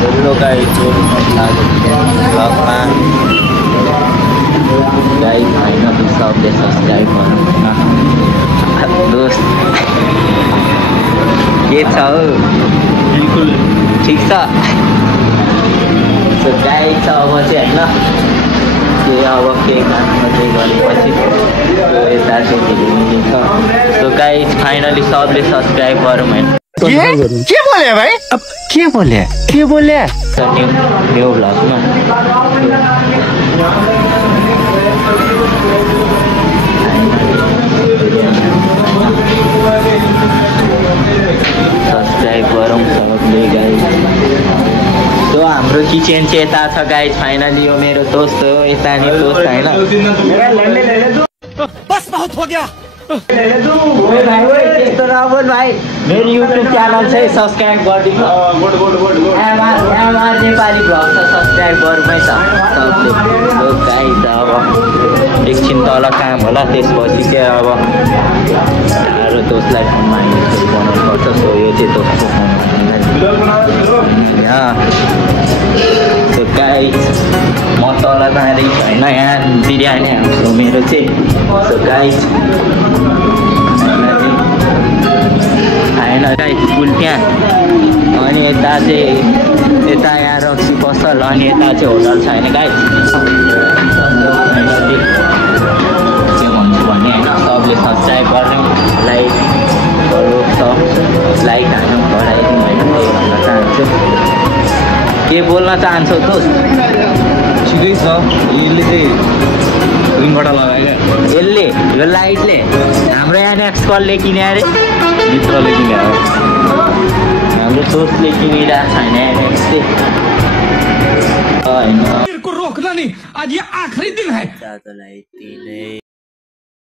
Hello guys जोरु ब्लगमा guys finally सबले subscribe गर्नु दोस्त के छ हो बिल्कुल ठीक छ सो गाइस अब चाहिँ हैन के अब के काम गरेपछि यता चाहिँ मिलिन्छ सो गाइस फाइनली सबले सब्सक्राइब गरौँ हैन के बोले भाई अब के बोले न्यू ब्लॉग में सब्सक्राइब गरौँ सबले गाइस तो हाम्रो किचन चाहिँ यता छ गाइस फाइनली यो मेरो दोस्त हो यता नि दोस्त हैन बस बहुत हो गया भाई मेरो YouTube च्यानल चाहिँ सब्स्क्राइब गरिदिनु नेपाली भ्लग छ सब्स्क्राइब गर्मै छ सबले सो गाइस अब एकछिन तल काम होला त्यसपछि चाहिँ अब हाम्रो दोस्तलाई फोनमा बनाउनु पर्छ सो यो चाहिँ दोस्तको सो गाइस म तल जाँदैछु होइन यहाँ बिरयानी हाम्रो मेरो चाहिँ सो गाइस होइन गाइस पुल त्यहाँ अनि यता चाहिँ यता यहाँ रक्सी पसल अनि यता चाहिँ होटल छ होइन गाइस के भन्छु भने होइन सबले सब्सक्राइब गर्नु लाइक हाल्नु बढाइदिउँ होइन त्यही भन्न चाहन्छु के बोल्न चाहन्छौ दोस्त ठिकै छ यसले चाहिँ विङबाट लगायो यसले यो लाइटले हाम्रो यहाँ नेक्स्ट कलले किने अरे मित्रले किने हो हाम्रो दोस्तले किनिरहेको छैन नेक्स्ट होइन रोकना नहीं आज ये आखिरी दिन है।